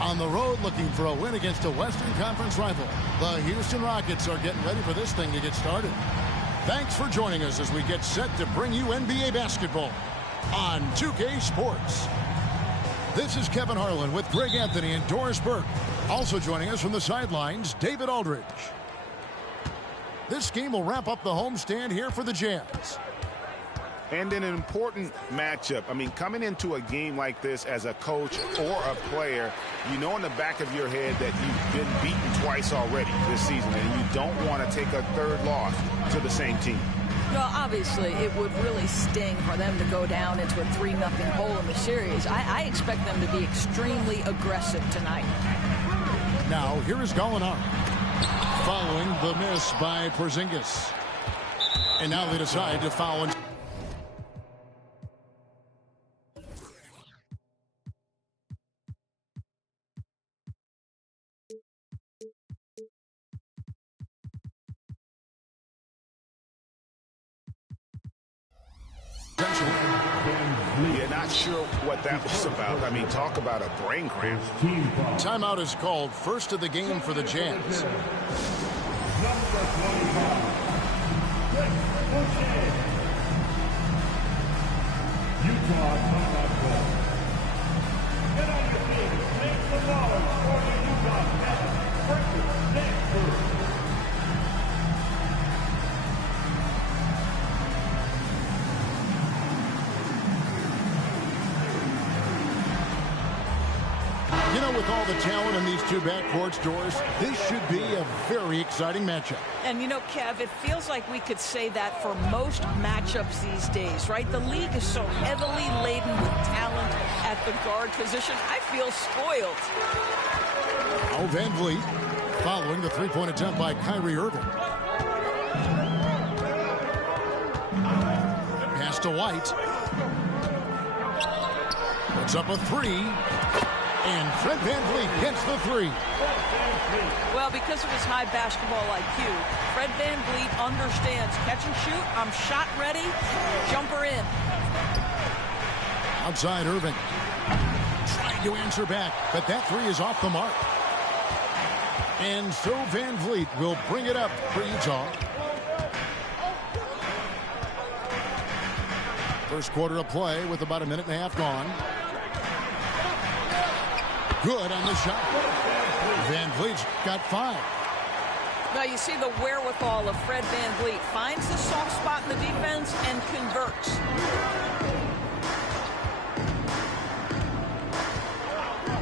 On the road looking for a win against a Western Conference rival, the Houston Rockets are getting ready for this thing to get started. Thanks for joining us as we get set to bring you NBA basketball on 2K Sports. This is Kevin Harlan with Greg Anthony and Doris Burke. Also joining us from the sidelines, David Aldridge. This game will wrap up the homestand here for the Jazz. And in an important matchup, I mean, coming into a game like this as a coach or a player, you know in the back of your head that you've been beaten twice already this season, and you don't want to take a third loss to the same team. Well, obviously, it would really sting for them to go down into a 3-0 hole in the series. I expect them to be extremely aggressive tonight. Now, here is Gallinari, following the miss by Porzingis. And now they decide to foul. Yeah, not sure what that was about. I mean, talk about a brain cramp. Timeout is called, first of the game for the Jazz. Number 25, Utah timeout ball. Get on your feet. Make the ball for the Utah Jazz. Breakfast, Stanford. You know, with all the talent in these two backcourts, Doris, this should be a very exciting matchup. And, you know, Kev, it feels like we could say that for most matchups these days, right? The league is so heavily laden with talent at the guard position. I feel spoiled. Oh, Van Vliet following the three-point attempt by Kyrie Irving. Pass to White. Puts up a three. And Fred VanVleet gets the three. Well, because of his high basketball IQ, Fred VanVleet understands catch and shoot. I'm shot ready. Jumper in. Outside Irving. Trying to answer back, but that three is off the mark. And so VanVleet will bring it up for Utah. First quarter of play with about a minute and a half gone. Good on the shot. VanVleet's got 5. Now you see the wherewithal of Fred VanVleet. Finds the soft spot in the defense and converts.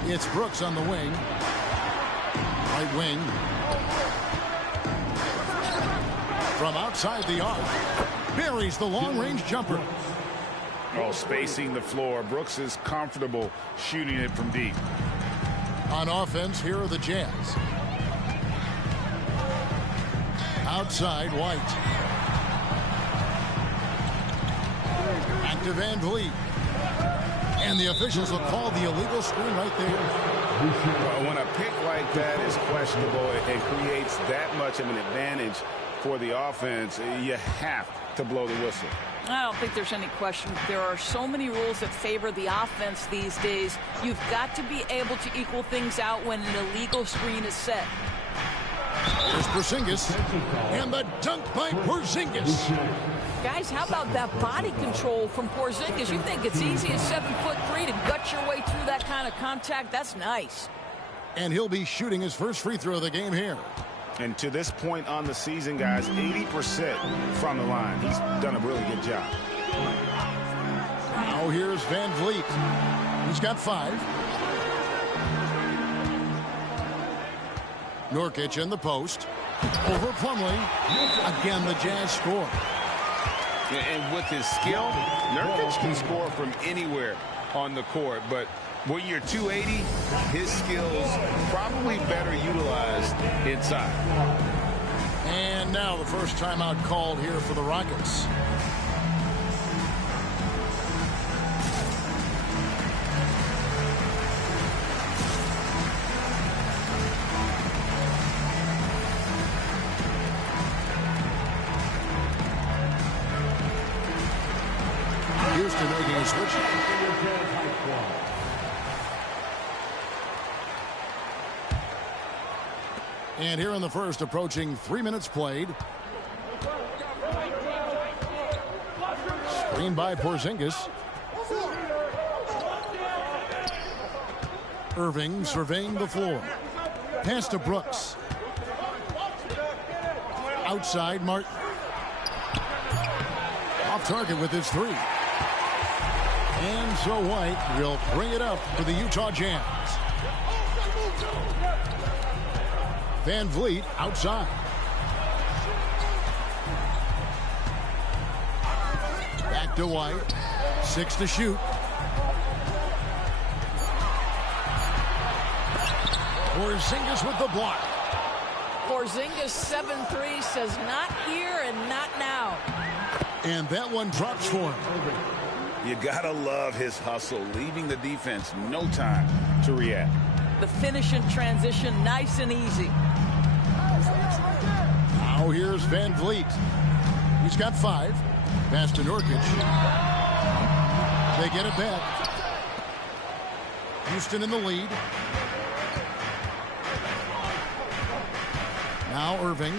It's Brooks on the wing. Right wing. From outside the arc. Buries the long-range jumper. Oh, spacing the floor. Brooks is comfortable shooting it from deep. On offense, here are the Jazz. Outside, White. Back to VanVleet. And the officials will call the illegal screen right there. Well, when a pick like that is questionable, it creates that much of an advantage for the offense. You have to blow the whistle. I don't think there's any question. There are so many rules that favor the offense these days. You've got to be able to equal things out when an illegal screen is set. There's Porzingis. And the dunk by Porzingis. Guys, how about that body control from Porzingis? You think it's easy as 7'3" to gut your way through that kind of contact? That's nice. And he'll be shooting his first free throw of the game here. And to this point on the season, guys, 80% from the line. He's done a really good job. Now here's VanVleet. He's got 5. Nurkic in the post. Over Plumlee. Again, the Jazz score. And with his skill, Nurkic can score from anywhere on the court. But when you're 280, his skills probably better utilized inside. And now the first timeout called here for the Rockets. to switch. And here in the first, approaching 3 minutes played. Screen by Porzingis. Irving surveying the floor. Pass to Brooks. Outside, Martin. Off target with his three. And so White will bring it up for the Utah Jazz. Van Vliet outside. Back to White. 6 to shoot. Porzingis with the block. Porzingis 7-3 says not here and not now. And that one drops for him. You gotta love his hustle, leaving the defense no time to react. The finish in transition, nice and easy. Now here's Van Vliet. He's got 5. Pass to Nurkic. They get it back. Houston in the lead. Now Irving.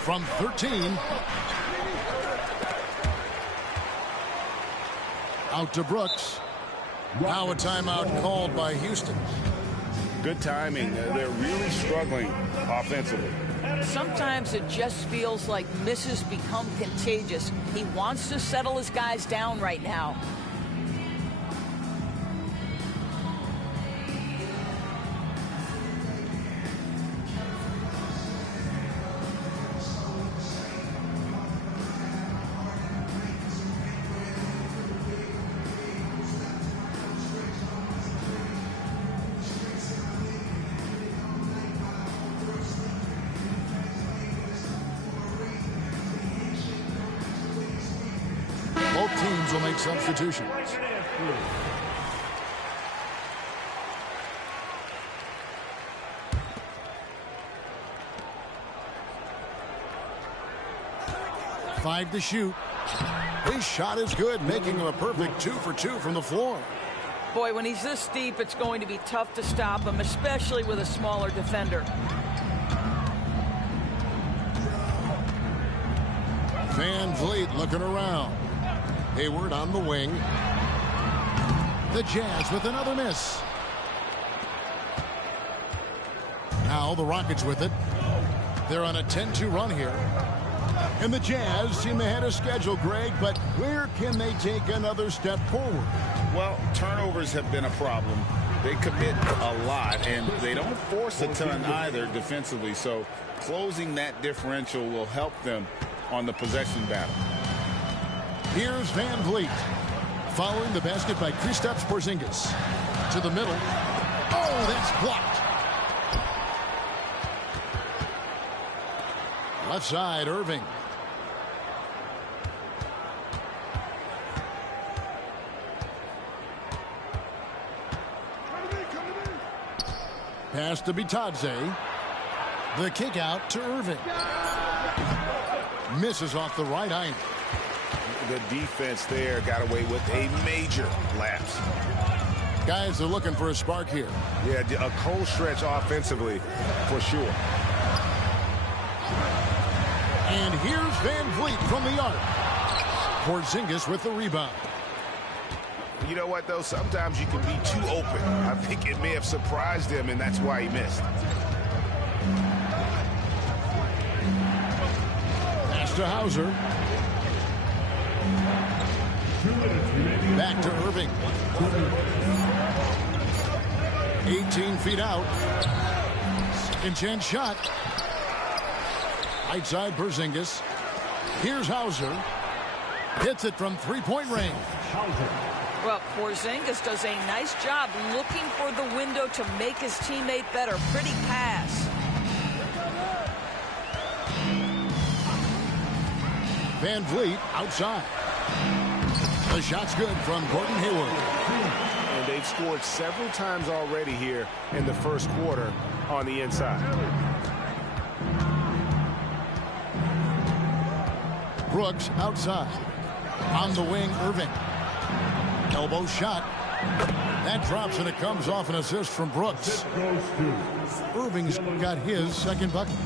From 13. Out to Brooks. Now a timeout called by Houston. Good timing. They're really struggling offensively. Sometimes it just feels like misses become contagious. He wants to settle his guys down right now. Both teams will make substitutions. Five to shoot. His shot is good, making him a perfect 2 for 2 from the floor. Boy, when he's this deep, it's going to be tough to stop him, especially with a smaller defender. Van Vliet looking around. Hayward on the wing. The Jazz with another miss. Now the Rockets with it. They're on a 10-2 run here. And the Jazz seem ahead of schedule, Greg, but where can they take another step forward? Well, turnovers have been a problem. They commit a lot, and they don't force a ton either defensively. So closing that differential will help them on the possession battle. Here's Van Vliet. Following the basket by Kristaps Porzingis. To the middle. Oh, that's blocked. Left side, Irving. Pass to Bitadze. The kick out to Irving. Misses off the right iron. The defense there got away with a major lapse. Guys are looking for a spark here. Yeah, a cold stretch offensively for sure. And here's Van Vliet from the arc. Porzingis with the rebound. You know what, though? Sometimes you can be too open. I think it may have surprised him, and that's why he missed. Pass to Hauser. Back to Irving. 18 feet out. Second chance shot. Right side Porzingis. Here's Hauser. Hits it from three-point range. Well, Porzingis does a nice job looking for the window to make his teammate better. Pretty pass. Van Vliet outside. The shot's good from Gordon Hayward. And they've scored several times already here in the first quarter on the inside. Brooks outside. On the wing, Irving. Elbow shot. That drops, and it comes off an assist from Brooks. Irving's got his second bucket.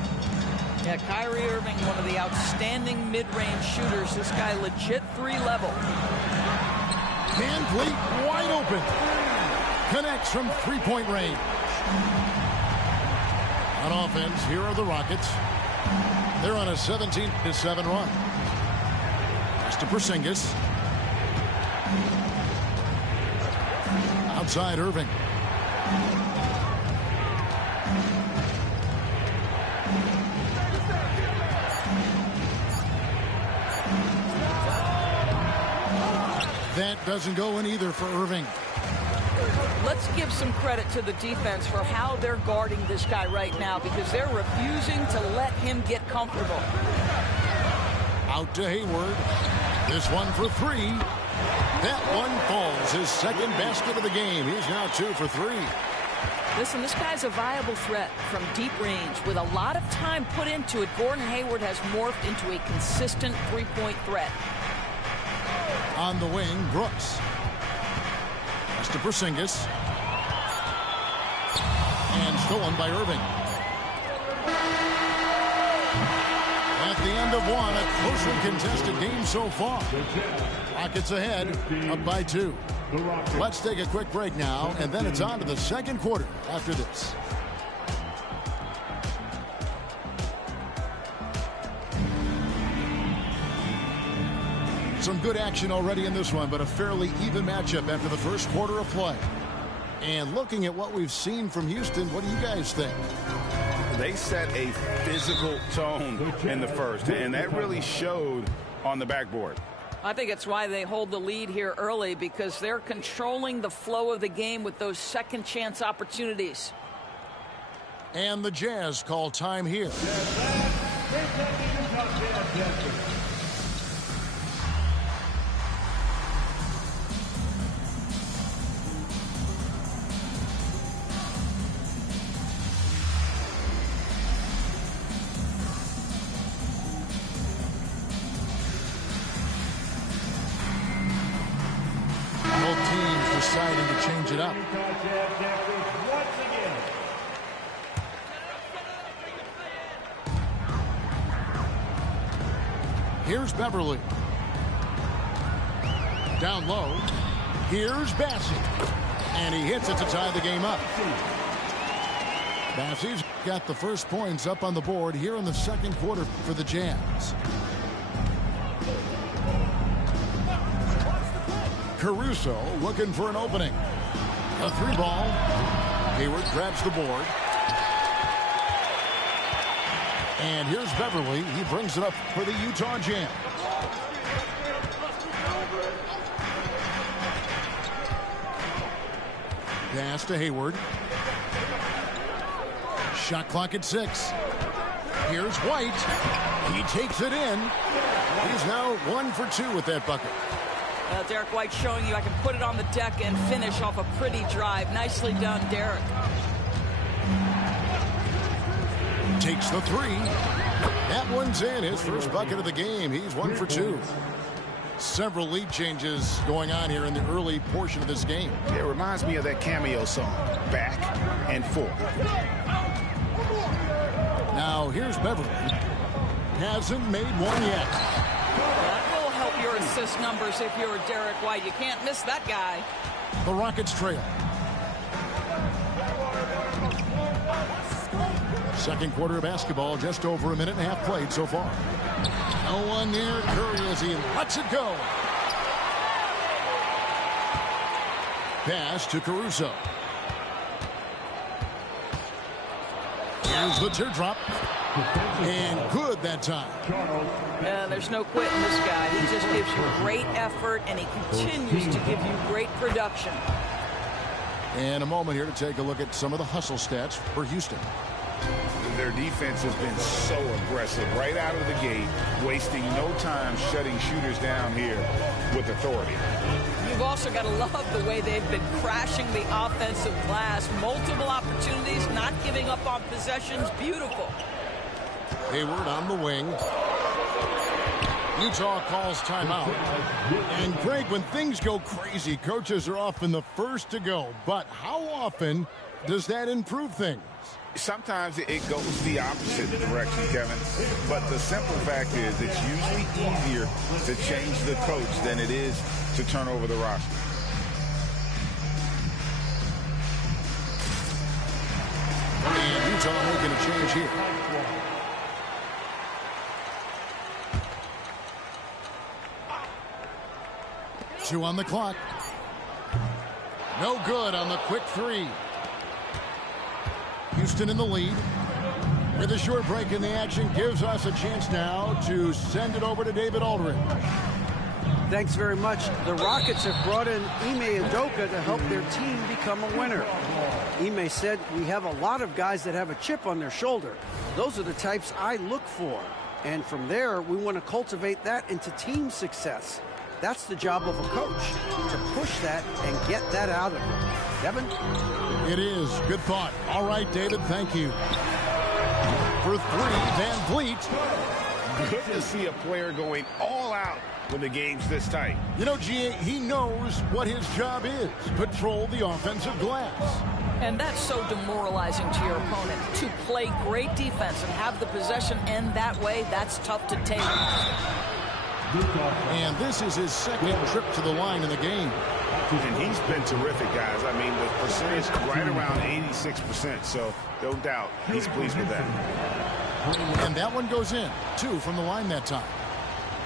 Yeah, Kyrie Irving, one of the outstanding mid-range shooters. This guy legit 3-level. Van Vliet wide open. Connects from three-point range. On offense, here are the Rockets. They're on a 17-7 run. Pass to Porzingis. Outside Irving. That doesn't go in either for Irving. Let's give some credit to the defense for how they're guarding this guy right now, because they're refusing to let him get comfortable. Out to Hayward. This one for three. That one falls. His second basket of the game. He's now 2 for 3. Listen, this guy's a viable threat from deep range. With a lot of time put into it, Gordon Hayward has morphed into a consistent three-point threat. On the wing, Brooks. Pass to Porzingis. And stolen by Irving. At the end of one, a closely contested game so far. Rockets ahead, up by 2. Let's take a quick break now, and then it's on to the second quarter after this. Some good action already in this one, but a fairly even matchup after the first quarter of play. And looking at what we've seen from Houston, what do you guys think? They set a physical tone in the first, and that really showed on the backboard. I think it's why they hold the lead here early, because they're controlling the flow of the game with those second chance opportunities. And the Jazz call time here. Both teams deciding to change it up. Here's Beverly. Down low. Here's Bassey. And he hits it to tie the game up. Bassey's got the first points up on the board here in the second quarter for the Jazz. Caruso looking for an opening. A 3-ball. Hayward grabs the board. And here's Beverly. He brings it up for the Utah Jazz. Pass to Hayward. Shot clock at 6. Here's White. He takes it in. He's now 1 for 2 with that bucket. Derek White showing you I can put it on the deck and finish off a pretty drive. Nicely done, Derek. Takes the 3. That one's in. His first bucket of the game. He's 1 for 2. Several lead changes going on here in the early portion of this game. It reminds me of that Cameo song, Back and Forth. Now here's Beverly. Hasn't made one yet. That will help your assist numbers if you're Derek White. You can't miss that guy. The Rockets trail. Second quarter of basketball, just over a minute and a half played so far. No one near Curry as he lets it go. Pass to Caruso. Here's the teardrop. And good that time. There's no quitting this guy. He just gives you great effort, and he continues to give you great production. And a moment here to take a look at some of the hustle stats for Houston. Their defense has been so aggressive right out of the gate, wasting no time shutting shooters down here with authority. You've also got to love the way they've been crashing the offensive glass. Multiple opportunities, not giving up on possessions. Beautiful. Hayward on the wing. Utah calls timeout. And Greg, when things go crazy, coaches are often the first to go. But how often does that improve things? Sometimes it goes the opposite direction, Kevin. But the simple fact is it's usually easier to change the coach than it is to turn over the roster. And Utah making a change here. Two on the clock. No good on the quick three. Houston in the lead. With a short break in the action, gives us a chance now to send it over to David Aldridge. Thanks very much. The Rockets have brought in Ime Udoka to help their team become a winner. Ime said, "We have a lot of guys that have a chip on their shoulder. Those are the types I look for. And from there, we want to cultivate that into team success. That's the job of a coach, to push that and get that out of them." Kevin? It is. Good thought. All right, David, thank you. For three, Van Vliet. Good to see a player going all out when the game's this tight. You know, G.A., he knows what his job is. Patrol the offensive glass. And that's so demoralizing to your opponent. To play great defense and have the possession end that way, that's tough to take. And this is his second trip to the line in the game. And he's been terrific, guys. I mean, the percentage right around 86%, so no doubt he's pleased with that. And that one goes in. Two from the line that time.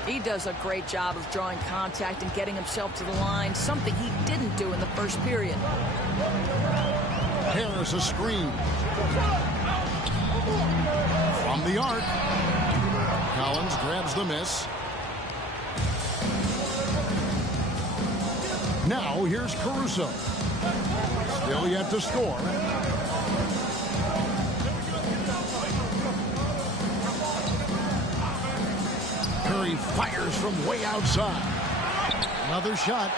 He does a great job of drawing contact and getting himself to the line, something he didn't do in the first period. Harris a screen. From the arc. Collins grabs the miss. Now here's Caruso. Still yet to score. Curry fires from way outside. Another shot.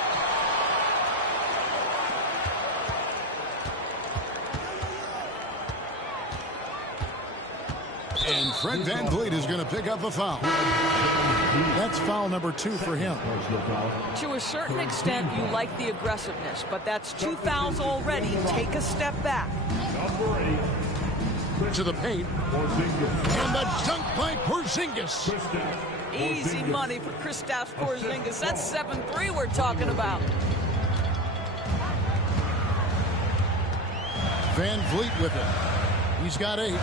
And Fred VanVleet is going to pick up a foul. That's foul number 2 for him. To a certain extent, you like the aggressiveness, but that's 2 fouls already. Take a step back. To the paint. And the dunk by Porzingis. Easy money for Kristaps Porzingis. That's 7-3 we're talking about. VanVleet with it. He's got 8.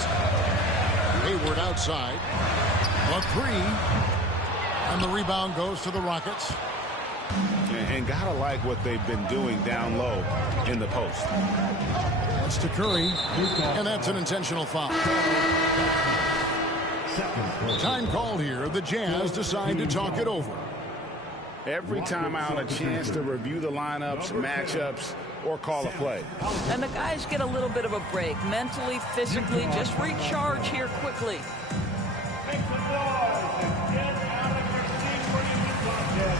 Hayward outside. A 3. And the rebound goes to the Rockets. And gotta like what they've been doing down low in the post. That's to Curry. And that's an intentional foul. Time called here. The Jazz decide to talk it over. Every time out, a chance to review the lineups, matchups, or call a play. And the guys get a little bit of a break. Mentally, physically, just recharge here quickly. Make some noise and get out of your seat for the Utah Jazz.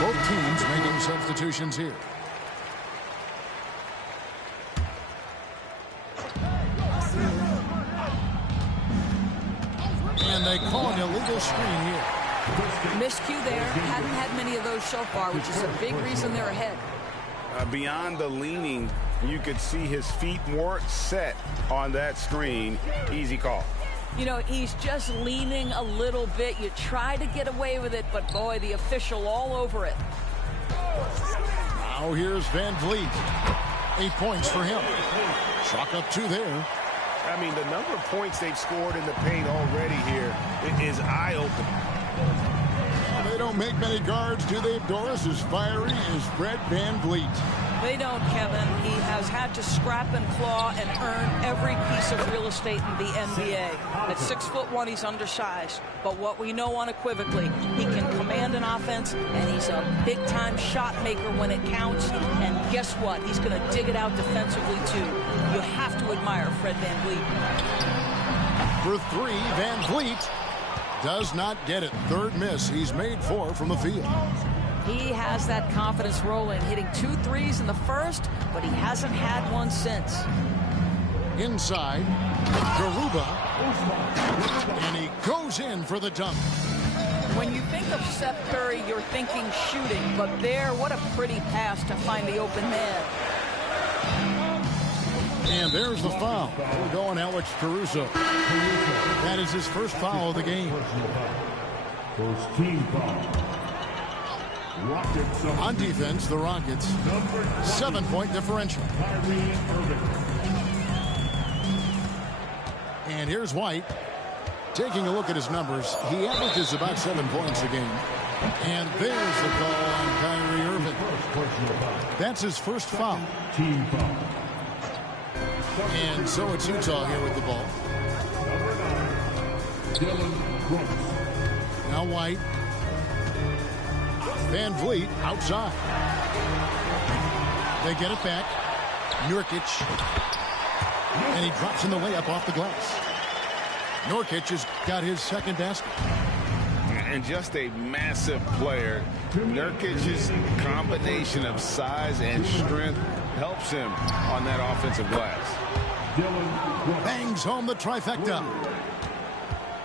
Both teams making substitutions here. And they call an illegal screen here. Miscue there. Hadn't had many of those so far, which is a big reason they're ahead. Beyond the leaning, you could see his feet more set on that screen. Easy call. You know, he's just leaning a little bit. You try to get away with it, but boy, the official all over it. Now here's VanVleet. 8 points for him. Chalk up 2 there. I mean, the number of points they've scored in the paint already here is eye-opening. They don't make many guards, do they, Doris? As fiery as Fred VanVleet. They don't, Kevin. He has had to scrap and claw and earn every piece of real estate in the NBA. At 6'1", he's undersized. But what we know unequivocally, he can command an offense, and he's a big-time shot maker when it counts. And guess what? He's going to dig it out defensively, too. You have to admire Fred VanVleet. For three, VanVleet does not get it. Third miss. He's made 4 from the field. He has that confidence rolling, hitting 2 threes in the first, but he hasn't had one since. Inside, Garuba, and he goes in for the dunk. When you think of Seth Curry, you're thinking shooting, but there, what a pretty pass to find the open man. And there's the foul. We're going Alex Caruso. That is his first foul of the game. First team foul. On defense, the Rockets, 7-point differential. And here's White. Taking a look at his numbers, he averages about 7 points a game. And there's the call on Kyrie Irving. That's his first foul. Team foul. And so it's Utah here with the ball. Dylan Brooks. Now White. VanVleet outside. They get it back. Nurkic. And he drops in the layup off the glass. Nurkic has got his second basket. And just a massive player. Nurkic's combination of size and strength helps him on that offensive glass. Bangs home the trifecta.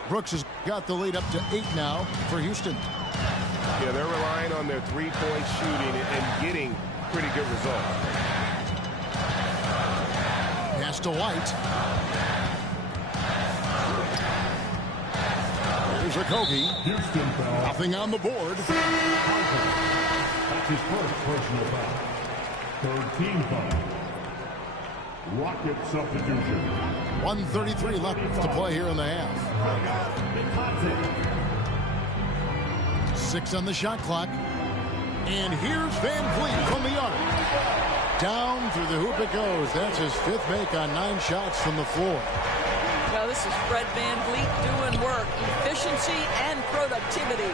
Brooks has got the lead up to 8 now for Houston. Yeah, they're relying on their three-point shooting and getting pretty good results. Pass to White. Here's Okogie. Houston foul. Nothing on the board. That's his first personal foul. Third team foul. Rocket substitution. 1:33 left to play here in the half. 6 on the shot clock. And here's VanVleet from the arc. Down through the hoop it goes. That's his 5th make on 9 shots from the floor. Well, this is Fred VanVleet doing work, efficiency and productivity.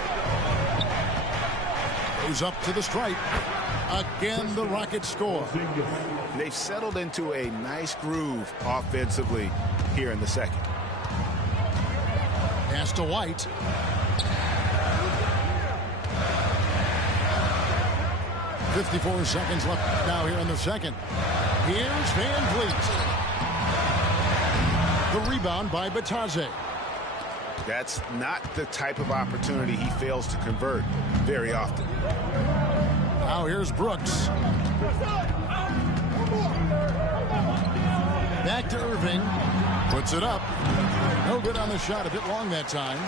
Goes up to the stripe. Again, the Rockets score. They've settled into a nice groove offensively here in the second. Pass to White. .54 seconds left now here in the second. Here's VanVleet. The rebound by Batadze. That's not the type of opportunity he fails to convert very often. Now here's Brooks. Back to Irving. Puts it up. No good on the shot. A bit long that time.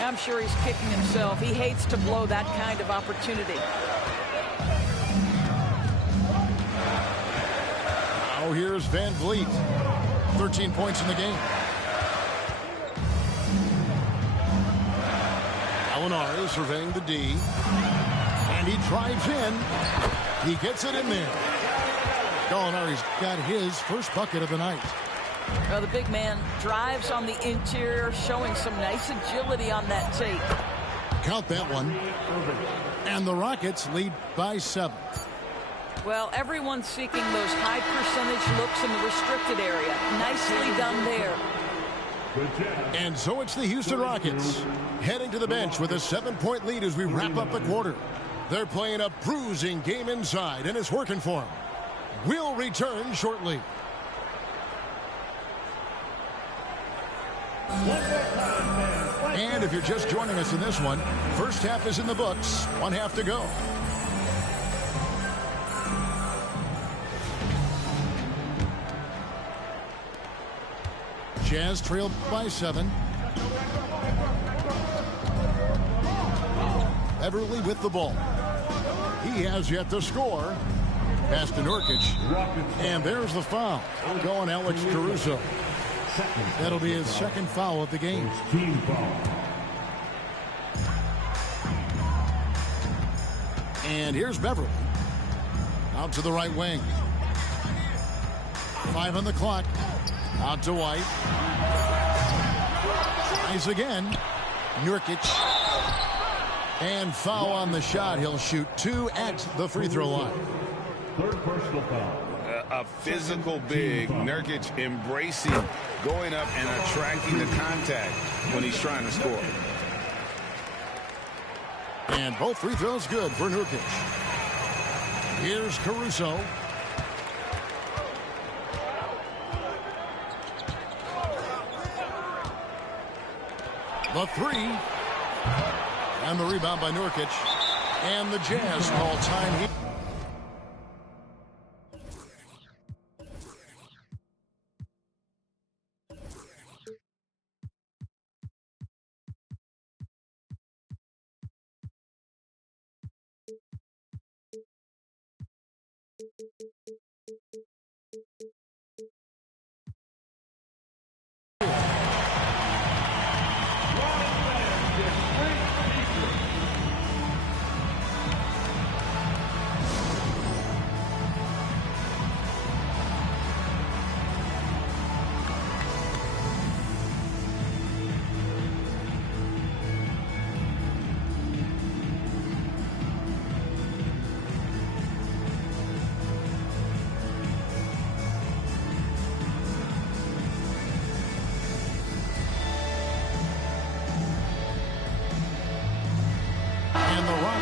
I'm sure he's kicking himself. He hates to blow that kind of opportunity. Now here's VanVleet. 13 points in the game. Gallinari surveying the D. And he drives in. He gets it in there. Gallinari's got his first bucket of the night. Well, the big man drives on the interior, showing some nice agility on that tape. Count that one. And the Rockets lead by 7. Well, everyone's seeking those high percentage looks in the restricted area. Nicely done there. And so it's the Houston Rockets heading to the bench with a 7-point lead as we wrap up the quarter. They're playing a bruising game inside, and it's working for them. We'll return shortly. And if you're just joining us in this one, first half is in the books. 1 half to go. Jazz trailed by 7. Beverly with the ball. He has yet to score. Pass to Nurkic. And there's the foul. Going Alex Caruso. That'll be his second foul of the game. Team foul. And here's Beverly. Out to the right wing. 5 on the clock. Out to White. Tries again. Nurkic. And foul on the shot. He'll shoot 2 at the free throw line. Third personal foul. A physical big. Nurkic embracing, going up and attracting the contact when he's trying to score. And both free throws good for Nurkic. Here's Caruso. The 3. And the rebound by Nurkic. And the Jazz call time.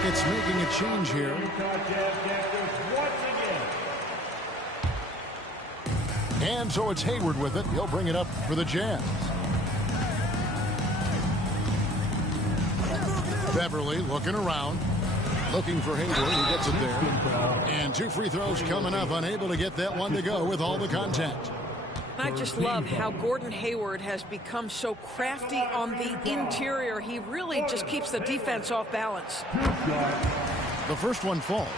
It's making a change here. And so it's Hayward with it. He'll bring it up for the Jazz. Beverly looking around. Looking for Hayward. He gets it there. And 2 free throws coming up. Unable to get that one to go with all the contact. I just love how Gordon Hayward has become so crafty on the interior. He really just keeps the defense off balance. The first one falls.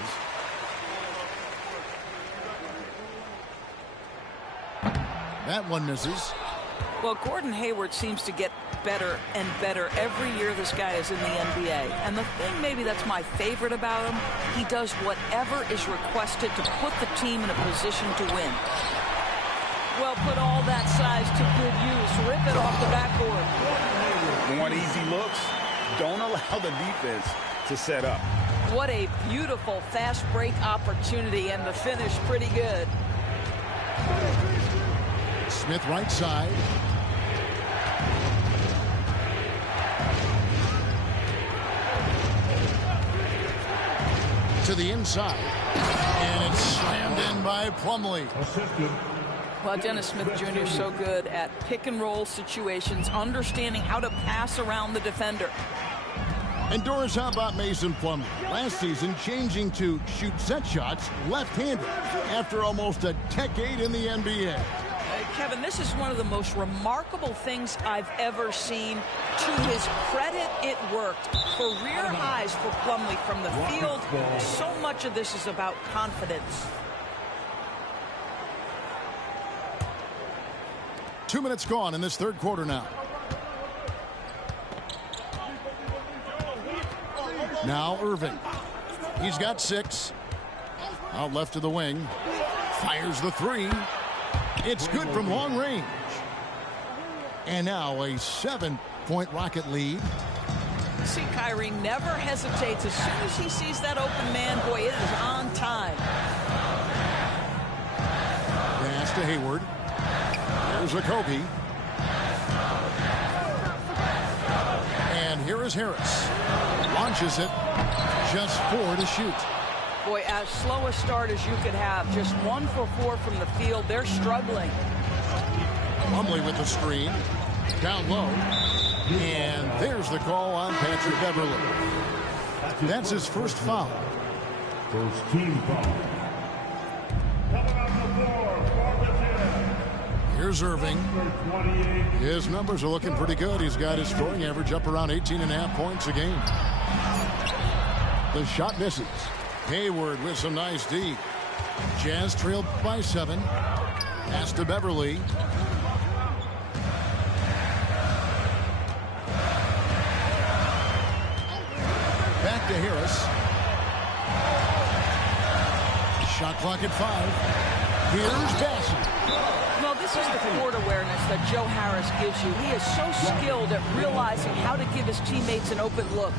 That one misses. Well, Gordon Hayward seems to get better and better every year this guy is in the NBA. And the thing maybe that's my favorite about him, he does whatever is requested to put the team in a position to win. Well, put all that size to good use. Rip it off the backboard. Want easy looks? Don't allow the defense to set up. What a beautiful fast break opportunity, and the finish pretty good. Smith right side. To the inside. And it's slammed in by Plumlee. Assisted. Well, Dennis Smith Jr. is so good at pick-and-roll situations, understanding how to pass around the defender. And Doris, how about Mason Plumlee? Last season, changing to shoot set shots left-handed after almost a decade in the NBA. Kevin, this is one of the most remarkable things I've ever seen. To his credit, it worked. Career highs for Plumlee from the field. So much of this is about confidence. 2 minutes gone in this third quarter now. Now Irving. He's got 6. Out left to the wing. Fires the 3. It's good from long range. And now a 7-point Rocket lead. See, Kyrie never hesitates. As soon as he sees that open man, boy, it is on time. Pass to Hayward. Here's Okogie. And here is Harris. Launches it. Just 4 to shoot. Boy, as slow a start as you could have. Just 1 for 4 from the field. They're struggling. Plumlee with the screen. Down low. And there's the call on Patrick Beverly. That's his first foul. First team foul. Coming on the floor for the Jazz. Here's Irving. His numbers are looking pretty good. He's got his scoring average up around 18.5 points a game. The shot misses. Hayward with some nice D. Jazz trailed by 7. Pass to Beverly. Back to Harris. Shot clock at 5. Here's Bassett. Well, this is the court awareness that Joe Harris gives you. He is so skilled at realizing how to give his teammates an open look.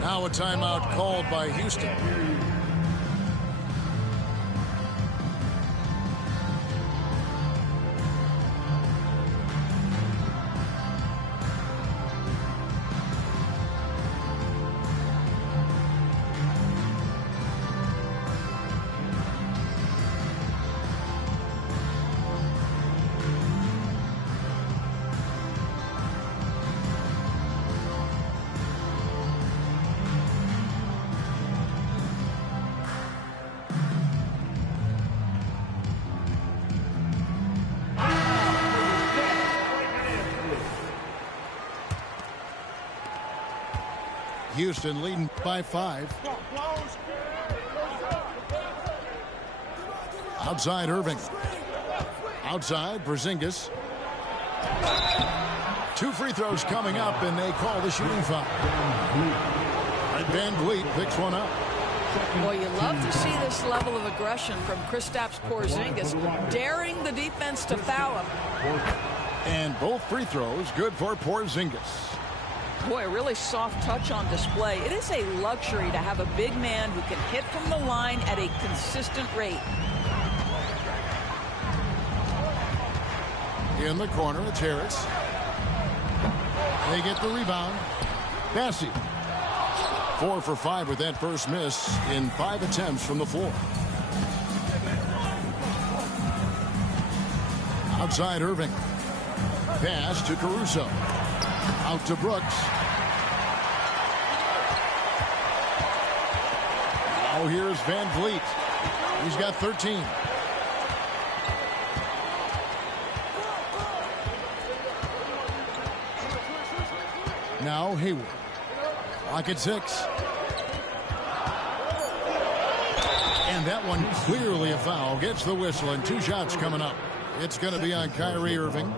Now a timeout called by Houston. Houston leading by 5. Outside Irving. Outside Porzingis. 2 free throws coming up, and they call the shooting foul. Van Vliet picks one up. Well, you love to see this level of aggression from Kristaps Porzingis, daring the defense to foul him. And both free throws good for Porzingis. Boy, a really soft touch on display. It is a luxury to have a big man who can hit from the line at a consistent rate. In the corner, it's Harris. They get the rebound. Bassett. 4 for 5 with that first miss in 5 attempts from the floor. Outside Irving. Pass to Caruso. Out to Brooks. Now here's Van Vliet. He's got 13. Now Hayward. Clock at 6. And that one clearly a foul. Gets the whistle, and 2 shots coming up. It's going to be on Kyrie Irving.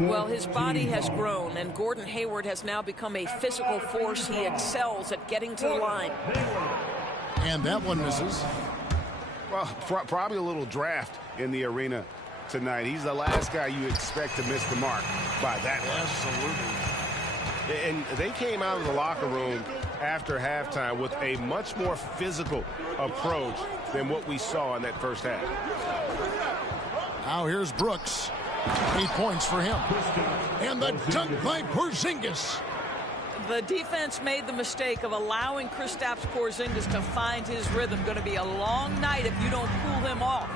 Well, his body has grown, and Gordon Hayward has now become a physical force. He excels at getting to the line. And that one misses. Well, probably a little draft in the arena tonight. He's the last guy you expect to miss the mark by that much. Absolutely. And they came out of the locker room after halftime with a much more physical approach than what we saw in that first half. Now here's Brooks. 8 points for him. And the dunk by Porzingis. The defense made the mistake of allowing Kristaps Porzingis to find his rhythm. Going to be a long night if you don't cool him off.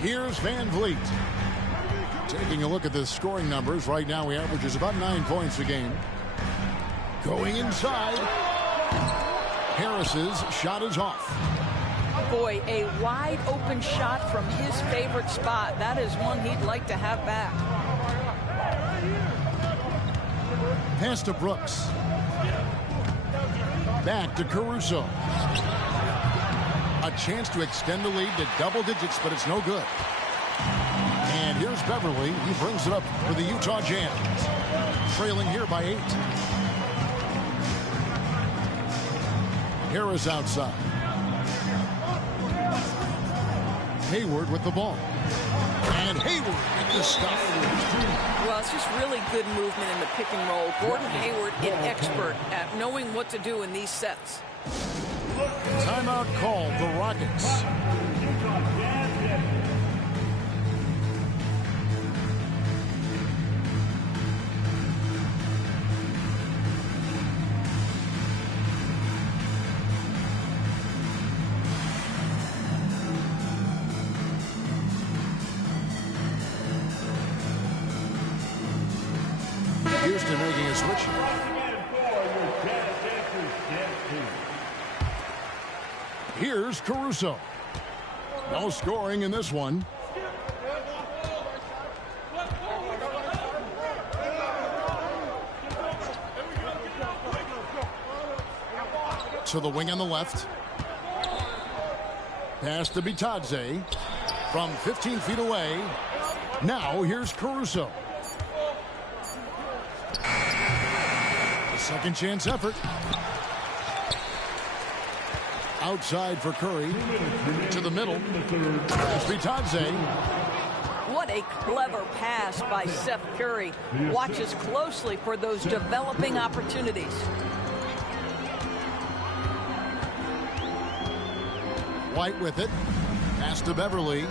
Here's Van Vliet. Taking a look at the scoring numbers. Right now he averages about 9 points a game. Going inside. Harris's shot is off. Boy, a wide open shot from his favorite spot. That is one he'd like to have back. Pass to Brooks. Back to Caruso. A chance to extend the lead to double digits, but it's no good. And here's Beverly. He brings it up for the Utah Jazz. Trailing here by 8. Harris outside. Hayward with the ball. And Hayward with the stuff. Well, it's just really good movement in the pick and roll. Gordon Hayward, an expert at knowing what to do in these sets. Timeout called the Rockets. Houston making a switch. Here's Caruso. No scoring in this one. To the wing on the left. Pass to Bitadze from 15 feet away. Now here's Caruso. A second chance effort. Outside for Curry. To the middle. Vitadze. What a clever pass by Seth Curry. Watches closely for those developing opportunities. White with it. Pass to Beverly.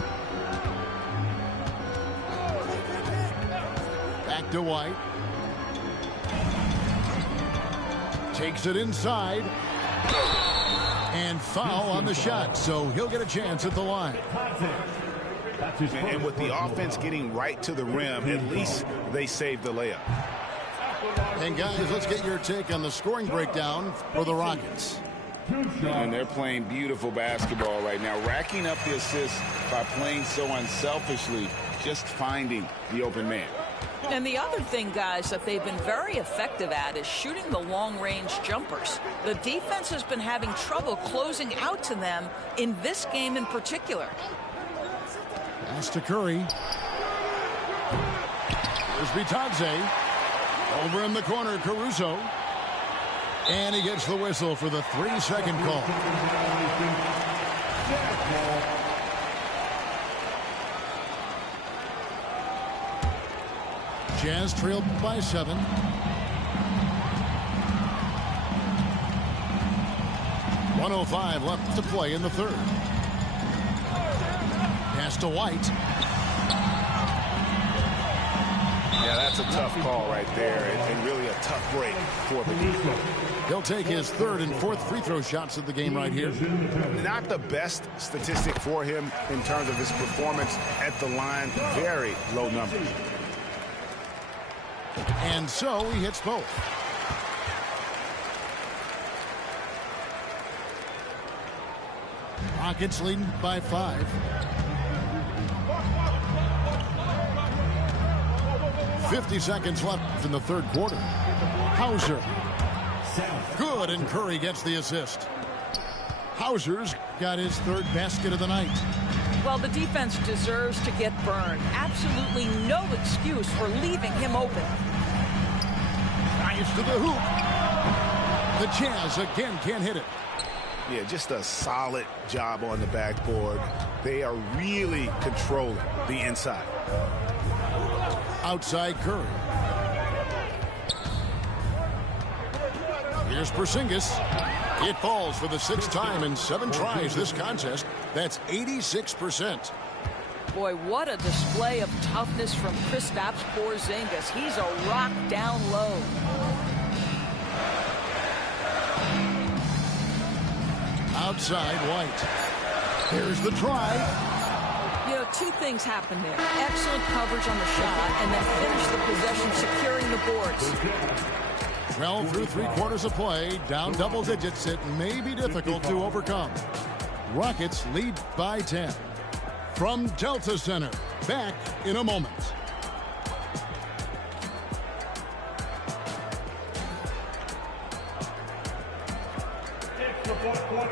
Back to White. Takes it inside. And foul on the shot, so he'll get a chance at the line. And with the offense getting right to the rim, at least they saved the layup. And guys, let's get your take on the scoring breakdown for the Rockets. And they're playing beautiful basketball right now, racking up the assists by playing so unselfishly, just finding the open man. And the other thing, guys, that they've been very effective at is shooting the long-range jumpers. The defense has been having trouble closing out to them in this game in particular. Pass to Curry. Here's Vitadze. Over in the corner, Caruso. And he gets the whistle for the 3-second call. Jazz trailed by 7. .105 left to play in the third. Pass to White. Yeah, that's a tough call right there, and really a tough break for the defense. He'll take his third and fourth free throw shots of the game right here. Not the best statistic for him in terms of his performance at the line. Very low numbers. And so he hits both. Rockets leading by 5. 50 seconds left in the third quarter. Hauser. Good, and Curry gets the assist. Hauser's got his third basket of the night. Well, the defense deserves to get burned. Absolutely no excuse for leaving him open. Nice to the hoop. The Jazz again can't hit it. Yeah, just a solid job on the backboard. They are really controlling the inside. Outside Curry. Here's Porzingis. It falls for the 6th time in 7 tries this contest. That's 86%. Boy, what a display of toughness from Kristaps Porzingis. He's a rock down low. Outside White. Here's the try. You know, 2 things happen there. Excellent coverage on the shot, and then finish the possession securing the boards. 12 through 3 quarters of play, down double digits. It may be difficult to overcome. Rockets lead by 10. From Delta Center, back in a moment.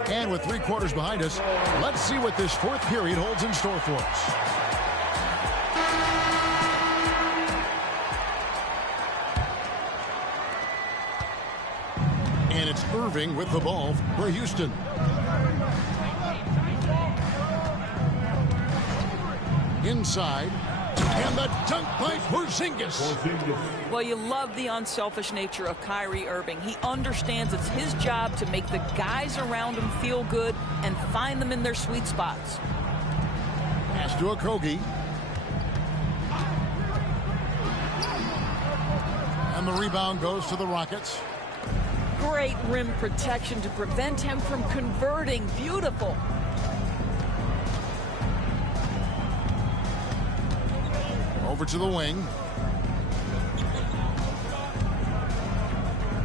And with 3 quarters behind us, let's see what this 4th period holds in store for us. And it's Irving with the ball for Houston. Inside. And the dunk by Porzingis. Well, you love the unselfish nature of Kyrie Irving. He understands it's his job to make the guys around him feel good and find them in their sweet spots. Pass to Okogie. And the rebound goes to the Rockets. Great rim protection to prevent him from converting. Beautiful. Over to the wing.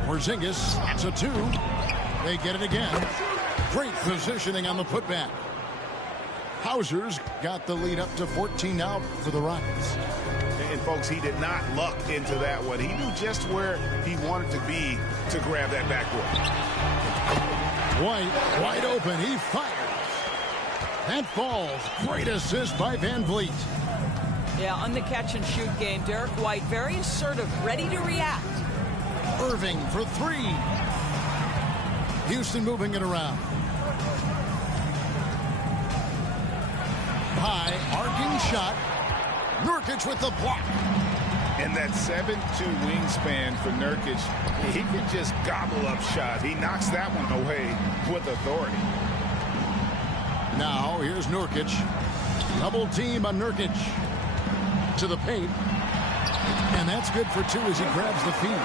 Porzingis, that's a 2. They get it again. Great positioning on the putback. Hauser's got the lead up to 14 now for the Rockets. And folks, he did not luck into that one. He knew just where he wanted to be to grab that backboard. White, wide open. He fires. That falls. Great assist by Van Vliet. Yeah, on the catch-and-shoot game, Derek White very assertive, ready to react. Irving for 3. Houston moving it around. High arcing shot. Nurkic with the block. And that 7'2" wingspan for Nurkic, he can just gobble up shots. He knocks that one away with authority. Now here's Nurkic. Double team on Nurkic. To the paint. And that's good for two as he grabs the feed.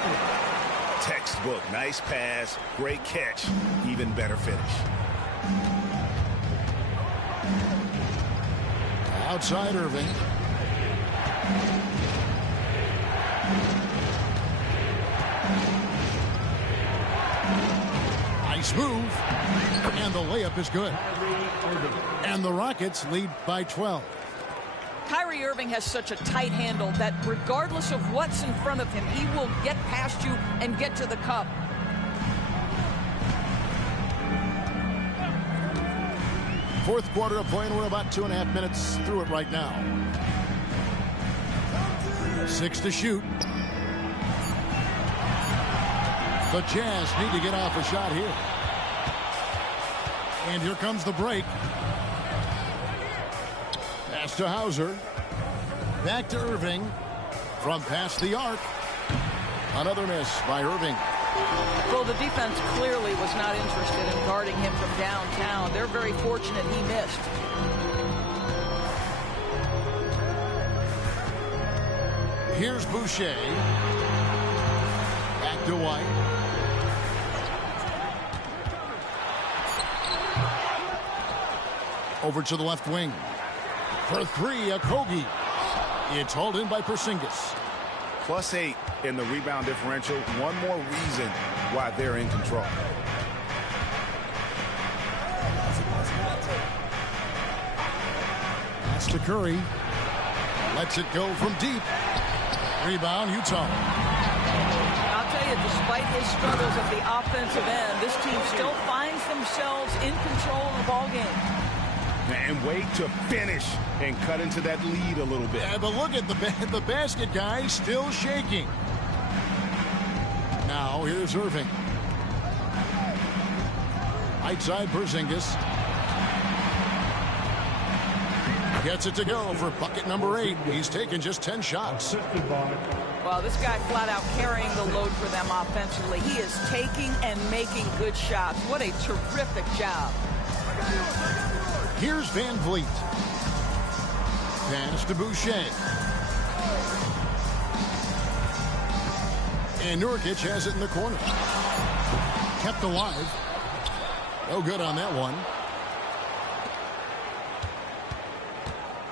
Textbook. Nice pass. Great catch. Even better finish. Outside Irving. Nice move. And the layup is good. And the Rockets lead by 12. Kyrie Irving has such a tight handle that regardless of what's in front of him, he will get past you and get to the cup. Fourth quarter of play, and we're about 2.5 minutes through it right now. 6 to shoot. The Jazz need to get off a shot here. And here comes the break. Pass to Hauser. Back to Irving. From past the arc. Another miss by Irving. Well, the defense clearly was not interested in guarding him from downtown. They're very fortunate he missed. Here's Boucher. Back to White. Over to the left wing. For three, Okogie. It's hauled in by Porzingis. +8 in the rebound differential. One more reason why they're in control. Pass to Curry. Lets it go from deep. Rebound, Utah. I'll tell you, despite his struggles at the offensive end, this team still finds themselves in control of the ball game. And wait to finish and cut into that lead a little bit. Yeah, but look at the basket guy still shaking. Now here's Irving. Right side Porzingis. Gets it to go for bucket number 8. He's taken just 10 shots. Well, this guy flat out carrying the load for them offensively. He is taking and making good shots. What a terrific job. Here's Van Vliet. Pass to Boucher. And Nurkic has it in the corner. Kept alive. No good on that one.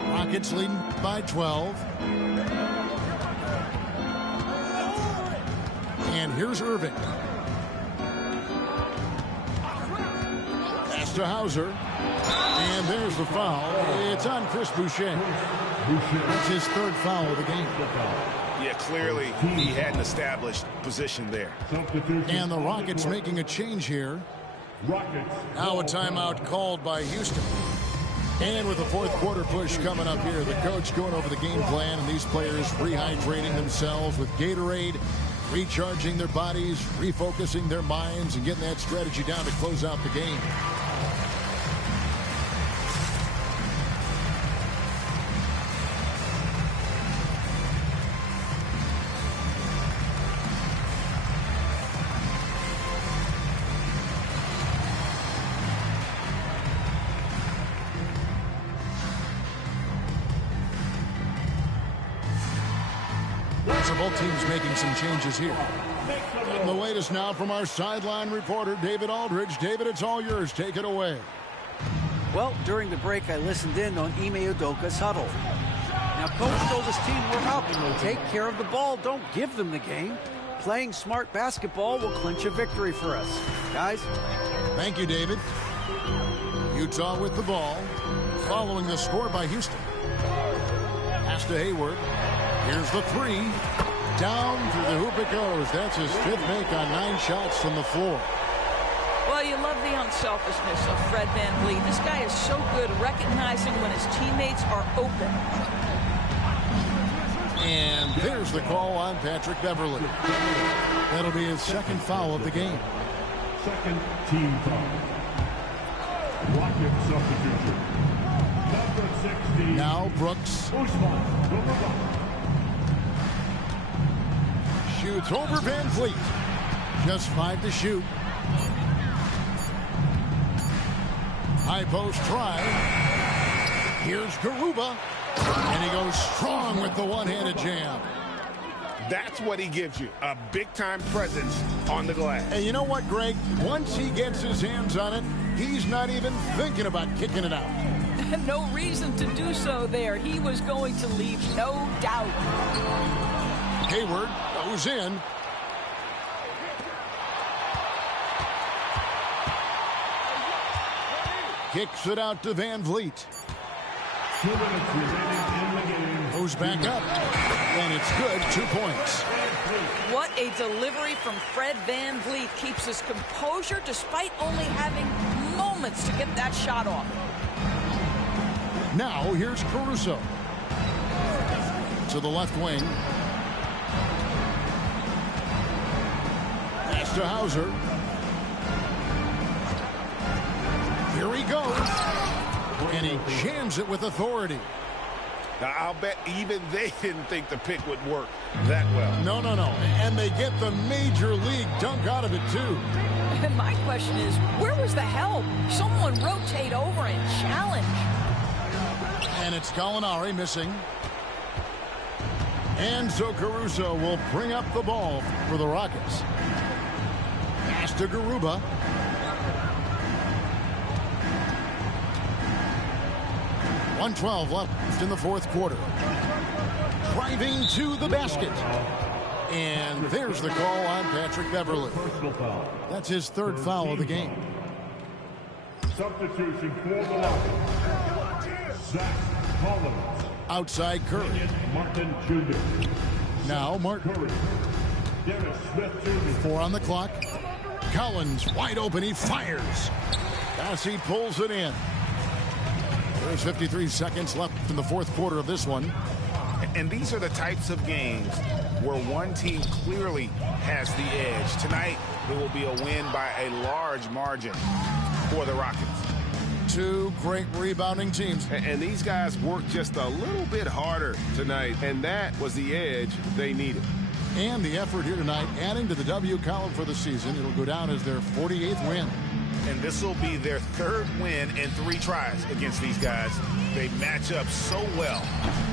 Rockets leading by 12. And here's Irving. Pass to Hauser. And there's the foul. It's on Chris Boucher. It's his third foul of the game. Yeah, clearly he hadn't established position there. And the Rockets making a change here. Now a timeout called by Houston. And with the fourth quarter push coming up here, the coach going over the game plan, and these players rehydrating themselves with Gatorade, recharging their bodies, refocusing their minds, and getting that strategy down to close out the game. Both teams making some changes here. And the latest now from our sideline reporter, David Aldridge. David, it's all yours. Take it away. Well, during the break, I listened in on Ime Udoka's huddle. Now, Coach told his team, we're up. Take care of the ball. Don't give them the game. Playing smart basketball will clinch a victory for us. Guys? Thank you, David. Utah with the ball. Following the score by Houston. Pass to Hayward. Here's the three. Down through the hoop it goes. That's his 5th make on 9 shots from the floor. Well, you love the unselfishness of Fred VanVleet. This guy is so good recognizing when his teammates are open. And there's the call on Patrick Beverley. That'll be his 2nd foul of the game. Second team foul. Rocket substitution. Number 16. Now Brooks. Usman, number 1. Shoots over Van Fleet. Just 5 to shoot. High post try. Here's Garuba. And he goes strong with the one-handed jam. That's what he gives you, a big-time presence on the glass. And you know what, Greg? Once he gets his hands on it, he's not even thinking about kicking it out. No reason to do so there. He was going to leave, no doubt. Hayward goes in. Kicks it out to Van Vliet. 2 minutes remaining in the game. Goes back up. And it's good. 2 points. What a delivery from Fred Van Vliet. Keeps his composure despite only having moments to get that shot off. Now here's Caruso. To the left wing. Pass to Hauser. Here he goes. And he jams it with authority. Now, I'll bet even they didn't think the pick would work that well. No. And they get the major league dunk out of it, too. And my question is, where was the help? Someone rotate over and challenge. And it's Gallinari missing. And so Caruso will bring up the ball for the Rockets. Pass to Garuba. .112 left in the fourth quarter. Driving to the basket. And there's the call on Patrick Beverley. Personal foul. That's his third foul of the game. Substitution for the Rockets. Zach Collins. Outside Curry. Martin Jr. Now Martin. Curry. Dennis Smith Jr. 4 on the clock. Collins wide open. He fires. As he pulls it in. There's 53 seconds left in the fourth quarter of this one. And these are the types of games where one team clearly has the edge. Tonight, it will be a win by a large margin for the Rockets. 2 great rebounding teams. And these guys worked just a little bit harder tonight, and that was the edge they needed. And the effort here tonight, adding to the W column for the season. It'll go down as their 48th win. And this will be their 3rd win in 3 tries against these guys. They match up so well.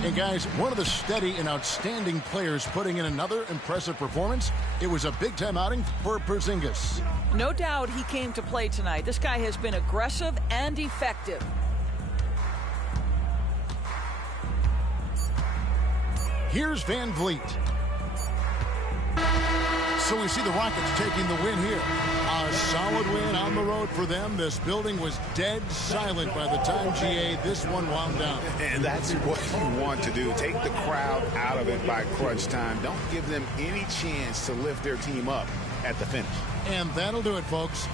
And guys, one of the steady and outstanding players putting in another impressive performance. It was a big-time outing for Porzingis. No doubt he came to play tonight. This guy has been aggressive and effective. Here's Van Vliet. So we see the Rockets taking the win here. A solid win on the road for them. This building was dead silent by the time, GA, this one wound down. And that's what you want to do. Take the crowd out of it by crunch time. Don't give them any chance to lift their team up at the finish. And that'll do it, folks.